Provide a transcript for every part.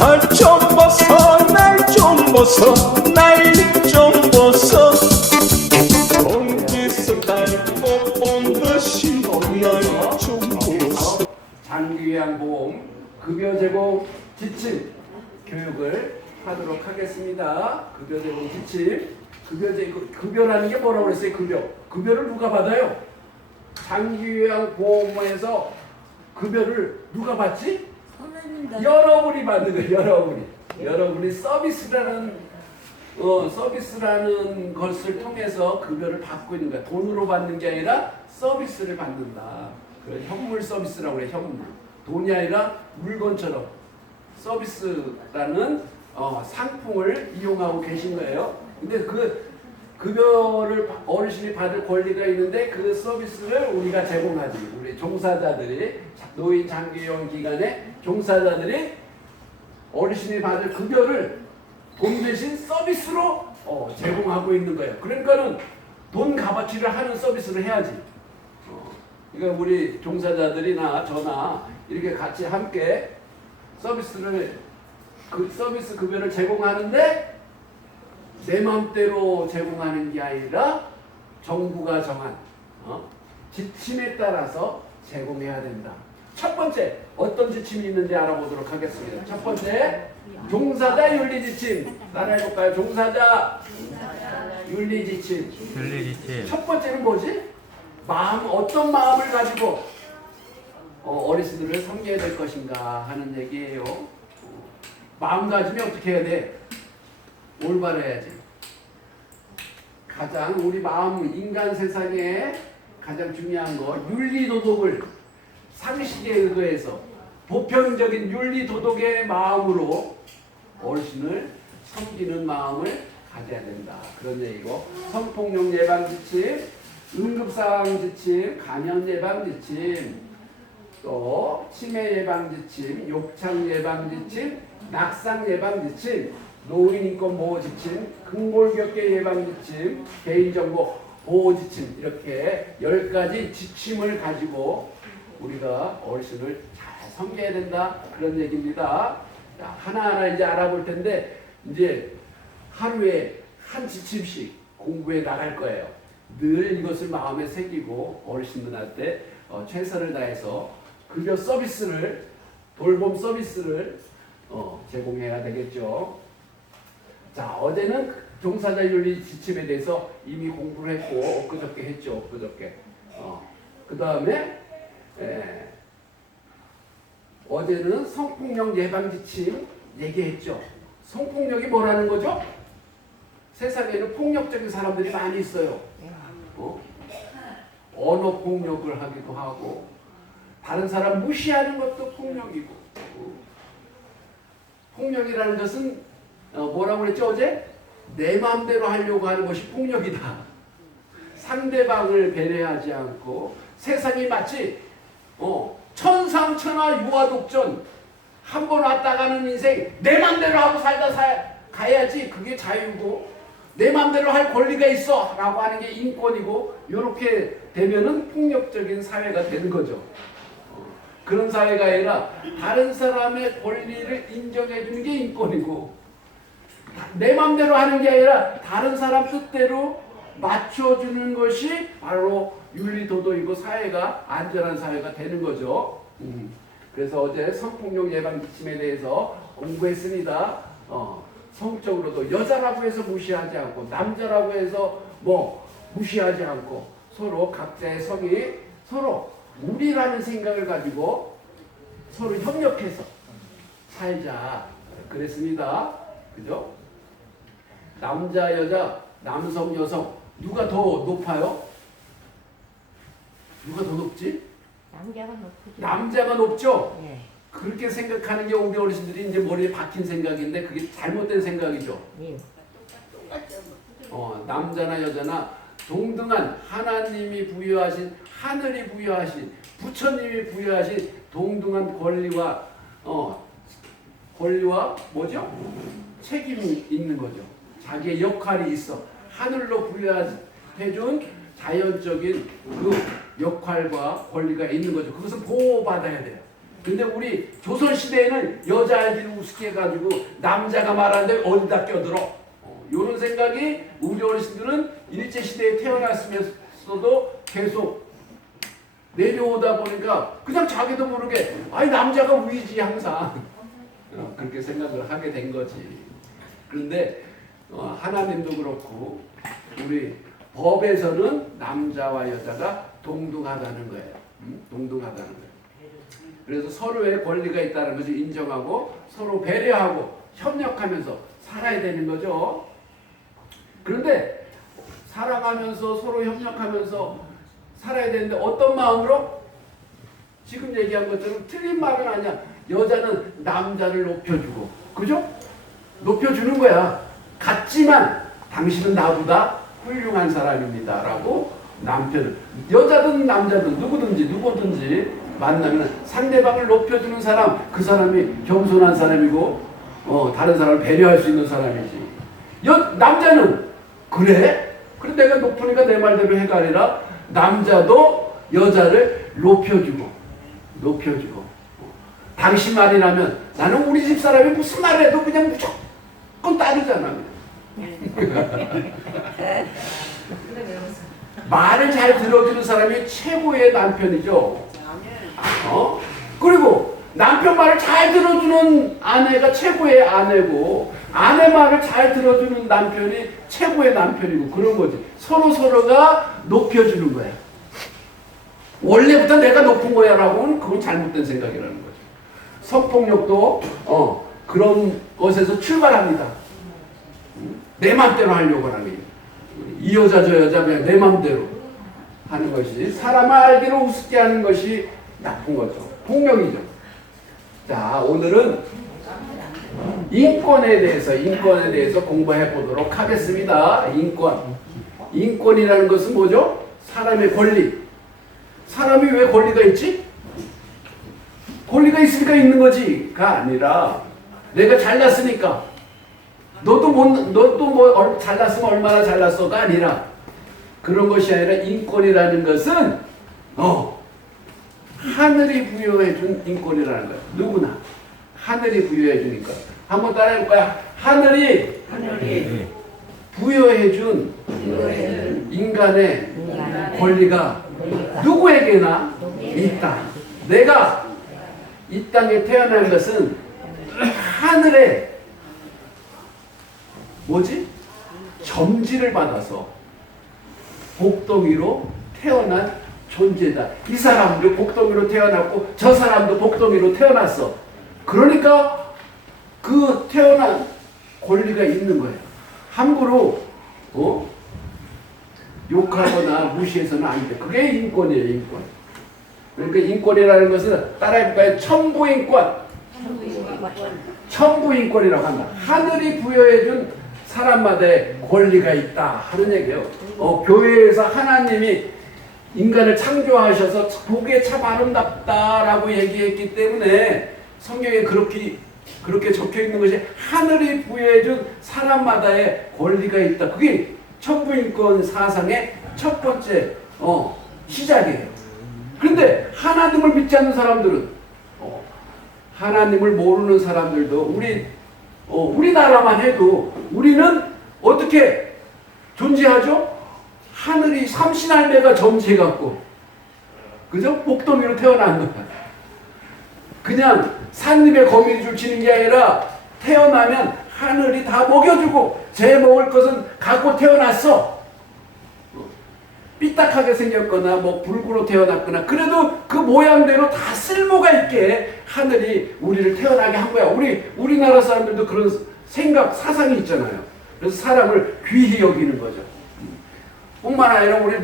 날 좀 벗어 날 좀 벗어 날 좀 벗어 거기서 달고 온 듯이 날 좀 벗어 장기요양보험 급여 제공 지침 교육을 하도록 하겠습니다. 급여 제공 지침. 급여라는 게 뭐라고 그랬어요? 급여를 누가 받아요? 장기요양보험에서 급여를 누가 받지? 여러분이 받는 거예요. 여러분이 서비스라는 것을 통해서 급여를 받고 있는 거야. 돈으로 받는 게 아니라 서비스를 받는다. 그래서 현물 서비스라고 그래. 현물. 돈이 아니라 물건처럼 서비스라는 상품을 이용하고 계신 거예요. 근데 그 급여를 어르신이 받을 권리가 있는데 그 서비스를 우리가 제공하지. 우리 종사자들이, 노인 장기요양 기관의 종사자들이 어르신이 받을 급여를 돈 대신 서비스로 제공하고 있는 거예요. 그러니까는 돈 값어치를 하는 서비스를 해야지. 그러니까 우리 종사자들이나 저나 이렇게 같이 함께 그 서비스 급여를 제공하는데 내 마음대로 제공하는 게 아니라 정부가 정한 지침에 따라서 제공해야 된다. 첫 번째 어떤 지침이 있는지 알아보도록 하겠습니다. 첫 번째 종사자 윤리지침 따라해볼까요? 종사자 윤리지침. 첫 번째는 뭐지? 어떤 마음을 가지고 어르신들을 섬겨야 될 것인가 하는 얘기예요. 마음 가지면 어떻게 해야 돼? 올바라야지. 가장 우리 마음, 인간 세상에 가장 중요한 거 윤리도덕을 상식에 의거해서 보편적인 윤리도덕의 마음으로 어르신을 섬기는 마음을 가져야 된다. 그런 얘기고, 성폭력 예방 지침, 응급상황 지침, 감염 예방 지침, 또 치매 예방 지침, 욕창 예방 지침, 낙상 예방 지침, 노인인권 보호 지침, 극몰격계 예방 지침, 개인정보 보호 지침, 이렇게 10가지 지침을 가지고 우리가 어르신을 잘 섬겨야 된다. 그런 얘기입니다. 자, 하나하나 이제 알아볼 텐데 이제 하루에 한 지침씩 공부해 나갈 거예요. 늘 이것을 마음에 새기고 어르신들한테 최선을 다해서 급여 서비스를, 돌봄 서비스를 제공해야 되겠죠. 자, 어제는 종사자 윤리 지침에 대해서 이미 공부를 했고 엊그저께 했죠. 엊그저께. 그 다음에 어제는 성폭력 예방 지침 얘기했죠. 성폭력이 뭐라는 거죠? 세상에는 폭력적인 사람들이 많이 있어요. 언어 폭력을 하기도 하고 다른 사람 무시하는 것도 폭력이고, 폭력이라는 것은 뭐라고 그랬죠 어제? 내 마음대로 하려고 하는 것이 폭력이다. 상대방을 배려하지 않고 세상이 마치 천상천하 유아독전, 한 번 왔다 가는 인생 내 마음대로 하고 가야지 그게 자유고, 내 마음대로 할 권리가 있어 라고 하는 게 인권이고, 이렇게 되면은 폭력적인 사회가 되는 거죠. 그런 사회가 아니라 다른 사람의 권리를 인정해 주는 게 인권이고, 내 마음대로 하는 게 아니라 다른 사람 뜻대로 맞춰주는 것이 바로 윤리도덕이고 사회가 안전한 사회가 되는 거죠. 그래서 어제 성폭력 예방 지침에 대해서 공부했습니다. 성적으로도 여자라고 해서 무시하지 않고 남자라고 해서 무시하지 않고 서로 각자의 성이 서로 우리라는 생각을 가지고 서로 협력해서 살자 그랬습니다. 그죠? 남자, 여자, 남성, 여성 누가 더 높아요? 누가 더 높지? 남자가 높죠. 남자가 높죠? 예. 그렇게 생각하는 게 우리 어르신들이 이제 머리에 박힌 생각인데 그게 잘못된 생각이죠. 예. 남자나 여자나 동등한 하나님이 부여하신, 하늘이 부여하신, 부처님이 부여하신 동등한 권리와 뭐죠? 책임이 있는 거죠. 자기의 역할이 있어. 하늘로 부여해준 자연적인 그 역할과 권리가 있는 거죠. 그것은 보호받아야 돼요. 근데 우리 조선시대에는 여자아이들을 우습게 해가지고 남자가 말하는데 어디다 껴들어. 이런 생각이 우리 어르신들은 일제시대에 태어났으면서도 계속 내려오다 보니까 그냥 자기도 모르게 아니 남자가 우위지 항상 그렇게 생각을 하게 된 거지. 그런데 하나님도 그렇고 우리 법에서는 남자와 여자가 동등하다는 거예요. 동등하다는 거예요. 그래서 서로의 권리가 있다는 것을 인정하고 서로 배려하고 협력하면서 살아야 되는 거죠. 그런데 사랑하면서 서로 협력하면서 살아야 되는데 어떤 마음으로? 지금 얘기한 것처럼 틀린 말은 아니야. 여자는 남자를 높여주고, 그죠? 높여주는 거야. 같지만 당신은 나보다 훌륭한 사람입니다 라고 남편을, 여자든 남자든 누구든지 만나면 상대방을 높여주는 사람, 그 사람이 겸손한 사람이고 다른 사람을 배려할 수 있는 사람이지. 남자는 그래? 그래 내가 높으니까 내 말대로 해가 아니라 남자도 여자를 높여주고 당신 말이라면 나는 우리 집 사람이 무슨 말을 해도 그냥 무조건 따르잖아. 말을 잘 들어주는 사람이 최고의 남편이죠. 그리고 남편 말을 잘 들어주는 아내가 최고의 아내고 아내 말을 잘 들어주는 남편이 최고의 남편이고 그런 거지. 서로가 높여주는 거야. 원래부터 내가 높은 거야 라고는 그건 잘못된 생각이라는 거죠. 성폭력도 그런 것에서 출발합니다. 내 맘대로 하려고 하는 게. 이 여자 저 여자 그냥 내 맘대로 하는 것이 사람 알기로 우습게 하는 것이 나쁜 거죠. 폭력이죠. 자, 오늘은 인권에 대해서 공부해 보도록 하겠습니다. 인권이라는 것은 뭐죠? 사람의 권리. 사람이 왜 권리가 있지? 권리가 있으니까 있는 거지가 아니라 내가 잘났으니까 너도 뭐 잘났으면 얼마나 잘났어가 아니라 그런 것이 아니라 인권이라는 것은 하늘이 부여해 준 인권이라는 거야. 누구나 하늘이 부여해 주니까. 한번 따라해 볼까요? 하늘이 부여해 준 인간의 권리가 누구에게나 있다. 내가 이 땅에 태어난 것은 하늘의 점지를 받아서 복덩이로 태어난 존재다. 이 사람도 복덩이로 태어났고 저 사람도 복덩이로 태어났어. 그러니까 그 태어난 권리가 있는 거예요. 함부로 욕하거나 무시해서는 안 돼. 그게 인권이에요. 인권. 그러니까 인권이라는 것은 따라해볼까요? 천부인권이라고 한다. 하늘이 부여해준 사람마다의 권리가 있다 하는 얘기예요. 교회에서 하나님이 인간을 창조하셔서 보기에 참 아름답다라고 얘기했기 때문에 성경에 그렇게 적혀 있는 것이 하늘이 부여해준 사람마다의 권리가 있다. 그게 천부인권 사상의 첫 번째 시작이에요. 그런데 하나님을 믿지 않는 사람들은 하나님을 모르는 사람들도 우리나라만 해도 우리는 어떻게 존재하죠? 하늘이 삼신할매가 점지해갖고 그죠? 복덩이로 태어난 거야. 그냥 산입에 거미줄 치는 게 아니라 태어나면 하늘이 다 먹여주고 제 먹을 것은 갖고 태어났어. 삐딱하게 생겼거나 뭐 불구로 태어났거나 그래도 그 모양대로 다 쓸모가 있게 하늘이 우리를 태어나게 한 거야. 우리나라 사람들도 그런 생각, 사상이 있잖아요. 그래서 사람을 귀히 여기는 거죠. 뿐만 아니라 우리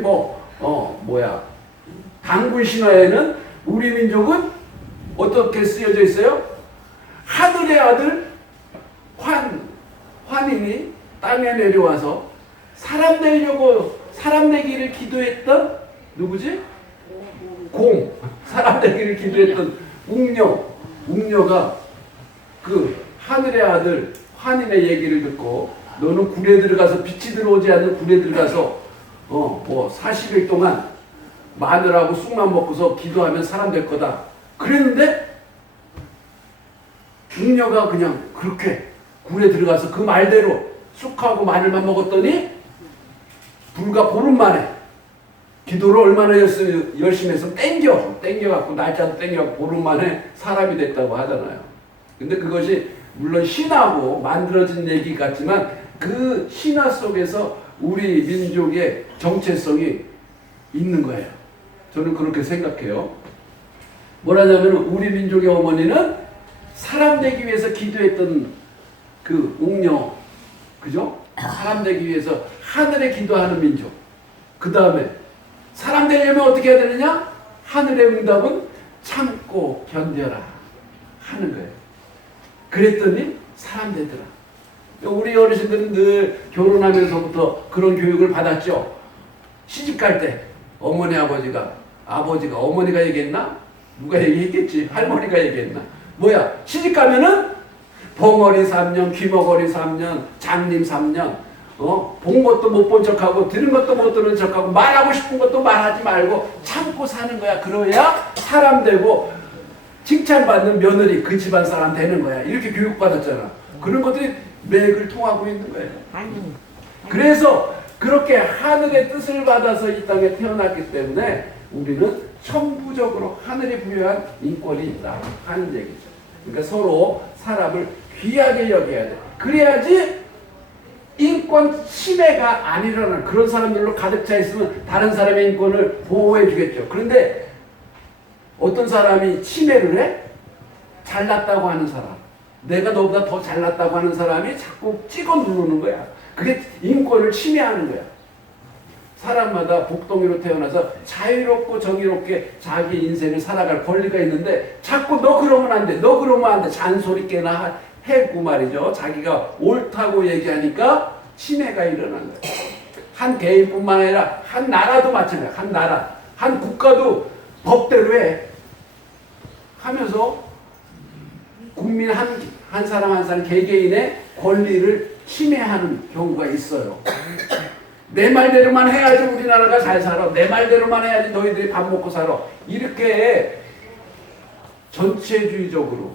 단군 신화에는 우리 민족은 어떻게 쓰여져 있어요? 하늘의 아들 환인이 땅에 내려와서 사람 되기를 기도했던 누구지? 사람 되기를 기도했던 웅녀가 그 하늘의 아들 환인의 얘기를 듣고 너는 굴에 들어가서 빛이 들어오지 않는 굴에 들어가서 40일 동안 마늘하고 쑥만 먹고서 기도하면 사람 될 거다. 그랬는데 웅녀가 그냥 그렇게 굴에 들어가서 그 말대로 쑥하고 마늘만 먹었더니 불과 보름 만에 기도를 얼마나 열심히 해서 땡겨갖고 날짜도 땡겨갖고 보름 만에 사람이 됐다고 하잖아요. 근데 그것이 물론 신화고 만들어진 얘기 같지만 그 신화 속에서 우리 민족의 정체성이 있는 거예요. 저는 그렇게 생각해요. 뭐라냐면 우리 민족의 어머니는 사람 되기 위해서 기도했던 그 웅녀, 그죠? 사람 되기 위해서 하늘에 기도하는 민족. 그 다음에 사람 되려면 어떻게 해야 되느냐? 하늘의 응답은 참고 견뎌라 하는 거예요. 그랬더니 사람 되더라. 우리 어르신들은 늘 결혼하면서부터 그런 교육을 받았죠. 시집갈 때 아버지가 어머니가 얘기했나? 누가 얘기했겠지. 할머니가 얘기했나? 뭐야? 시집가면은 벙어리 3년, 귀머거리 3년, 장님 3년, 본 것도 못 본 척하고 들은 것도 못 들은 척하고 말하고 싶은 것도 말하지 말고 참고 사는 거야. 그래야 사람 되고 칭찬받는 며느리, 그 집안 사람 되는 거야. 이렇게 교육받았잖아. 그런 것들이 맥을 통하고 있는 거예요. 그래서 그렇게 하늘의 뜻을 받아서 이 땅에 태어났기 때문에 우리는 천부적으로 하늘이 부여한 인권이 있다 하는 얘기죠. 그러니까 서로 사람을 귀하게 여겨야 돼. 그래야지 인권 침해가 안 일어나는 그런 사람들로 가득 차 있으면 다른 사람의 인권을 보호해 주겠죠. 그런데 어떤 사람이 침해를 해? 잘났다고 하는 사람, 내가 너보다 더 잘났다고 하는 사람이 자꾸 찍어 누르는 거야. 그게 인권을 침해하는 거야. 사람마다 복덩이로 태어나서 자유롭고 정의롭게 자기 인생을 살아갈 권리가 있는데 자꾸 너 그러면 안 돼, 너 그러면 안 돼 잔소리 깨나 해고 말이죠. 자기가 옳다고 얘기하니까 침해가 일어난 거야. 한 개인뿐만 아니라 한 나라도 마찬가지야. 한 나라, 한 국가도 법대로 해 하면서 국민 한 사람 한 사람 개개인의 권리를 침해하는 경우가 있어요. 내 말대로만 해야지 우리나라가 잘 살아. 내 말대로만 해야지 너희들이 밥 먹고 살아. 이렇게 전체주의적으로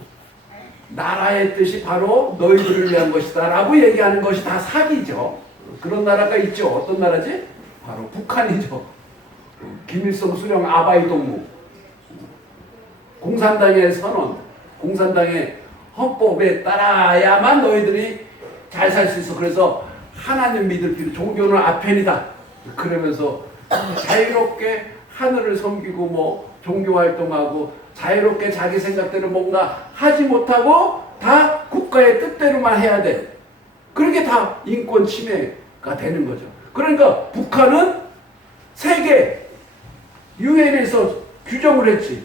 나라의 뜻이 바로 너희들을 위한 것이다 라고 얘기하는 것이 다 사기죠. 그런 나라가 있죠. 어떤 나라지? 바로 북한이죠. 김일성 수령 아바이 동무, 공산당의 선언, 공산당의 헌법에 따라야만 너희들이 잘 살 수 있어. 그래서 하나님 믿을 필요, 종교는 아펜이다. 그러면서 자유롭게 하늘을 섬기고 뭐 종교 활동하고 자유롭게 자기 생각대로 뭔가 하지 못하고 다 국가의 뜻대로만 해야 돼. 그렇게 다 인권 침해가 되는 거죠. 그러니까 북한은 세계 유엔에서 규정을 했지.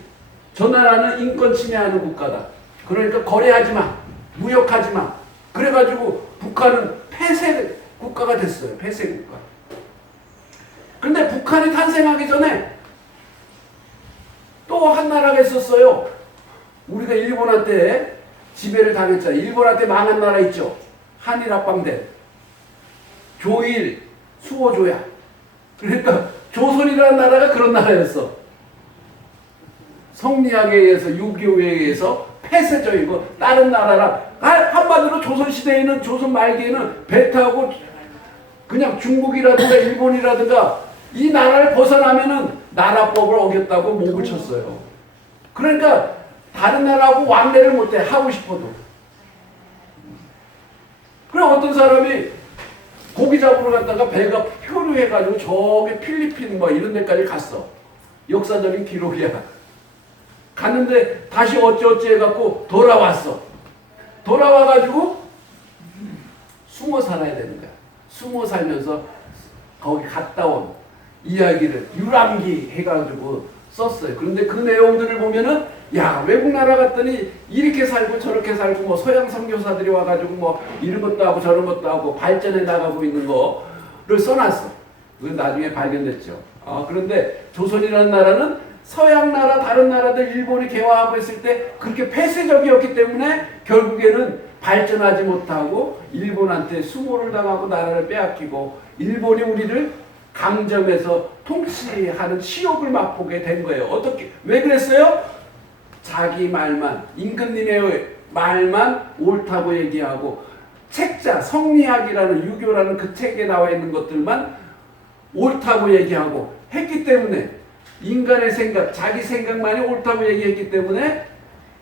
저 나라는 인권 침해하는 국가다. 그러니까 거래하지 마, 무역하지 마. 그래가지고 북한은 폐쇄 국가가 됐어요. 폐쇄 국가. 근데 북한이 탄생하기 전에 또 한 나라가 있었어요. 우리가 일본한테 지배를 당했잖아요. 일본한테 망한 나라 있죠. 한일합방된 조일, 수호조야. 그러니까 조선이라는 나라가 그런 나라였어. 성리학에 의해서, 유교에 의해서 폐쇄적이고 다른 나라랑 한마디로 조선시대에는, 조선 말기에는 배 타고 그냥 중국이라든가 일본이라든가 이 나라를 벗어나면은 나라법을 어겼다고 목을 쳤어요. 그러니까 다른 나라하고 왕래를 못해. 하고 싶어도. 그래 어떤 사람이 고기 잡으러 갔다가 배가 표류해가지고 저기 필리핀 뭐 이런 데까지 갔어. 역사적인 기록이야. 갔는데 다시 어찌어찌 해갖고 돌아왔어. 돌아와가지고 숨어 살아야 되는 거야. 숨어 살면서 거기 갔다 온 이야기를 유람기 해가지고 썼어요. 그런데 그 내용들을 보면은 야 외국 나라 갔더니 이렇게 살고 저렇게 살고 뭐 서양 선교사들이 와가지고 뭐 이런 것도 하고 저런 것도 하고 발전해 나가고 있는 거를 써놨어. 그건 나중에 발견됐죠. 그런데 조선이라는 나라는 서양 나라 다른 나라들 일본이 개화하고 있을 때 그렇게 폐쇄적이었기 때문에 결국에는 발전하지 못하고 일본한테 수모를 당하고 나라를 빼앗기고 일본이 우리를 강점해서 통치하는 치욕을 맛보게 된 거예요. 어떻게? 왜 그랬어요? 자기 말만 임금님의 말만 옳다고 얘기하고 책자 성리학이라는 유교라는 그 책에 나와 있는 것들만 옳다고 얘기하고 했기 때문에 인간의 생각, 자기 생각만이 옳다고 얘기했기 때문에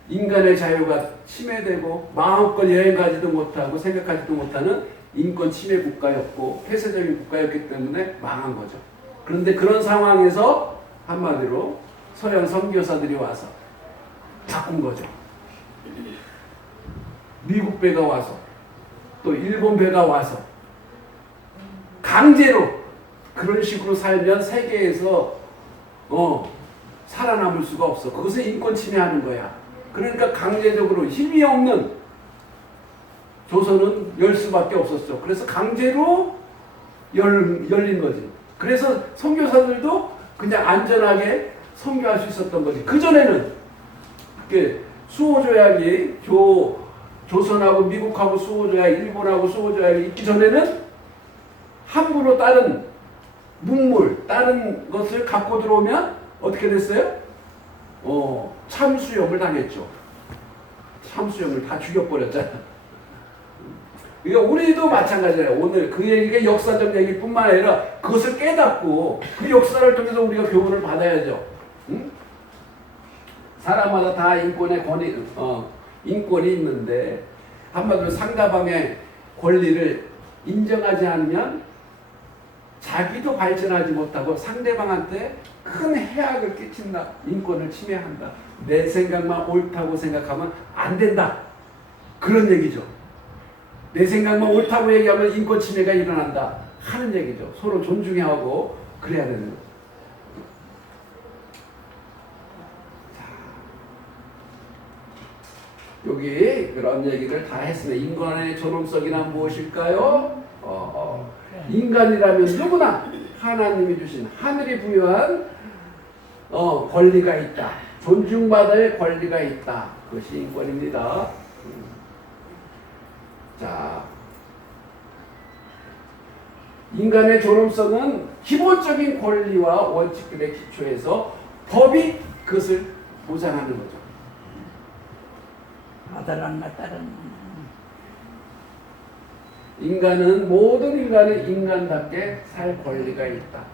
인간의 자유가 침해되고 마음껏 여행 가지도 못하고 생각하지도 못하는 인권 침해 국가였고 폐쇄적인 국가였기 때문에 망한 거죠. 그런데 그런 상황에서 한마디로 서양 선교사들이 와서 바꾼 거죠. 미국 배가 와서 또 일본 배가 와서 강제로 그런 식으로 살면 세계에서 살아남을 수가 없어. 그것을 인권 침해하는 거야. 그러니까 강제적으로 힘이 없는 조선은 열 수밖에 없었죠. 그래서 강제로 열린 거지. 그래서 선교사들도 그냥 안전하게 선교할 수 있었던 거지. 그전에는 수호조약이 조선하고 미국하고 수호조약, 일본하고 수호조약이 있기 전에는 함부로 다른 문물, 다른 것을 갖고 들어오면 어떻게 됐어요? 참수형을 당했죠. 참수형을 다 죽여버렸잖아. 그러니까 우리도 마찬가지예요. 오늘 그 얘기가 역사적 얘기뿐만 아니라 그것을 깨닫고 그 역사를 통해서 우리가 교훈을 받아야죠. 응? 사람마다 다 인권이 있는데 한마디로 상대방의 권리를 인정하지 않으면 자기도 발전하지 못하고 상대방한테 큰 해악을 끼친다. 인권을 침해한다. 내 생각만 옳다고 생각하면 안 된다. 그런 얘기죠. 내 생각만 옳다고 얘기하면 인권 침해가 일어난다 하는 얘기죠. 서로 존중해야 하고 그래야 되는 거죠. 여기 그런 얘기를 다 했으면 인간의 존엄성이란 무엇일까요? 인간이라면 누구나 하나님이 주신 하늘이 부여한 권리가 있다. 존중받을 권리가 있다. 그것이 인권입니다. 자, 인간의 존엄성은 기본적인 권리와 원칙들의 기초에서 법이 그것을 보장하는 거죠. 아들한나 딸은 모든 인간은 인간답게 살 권리가 있다.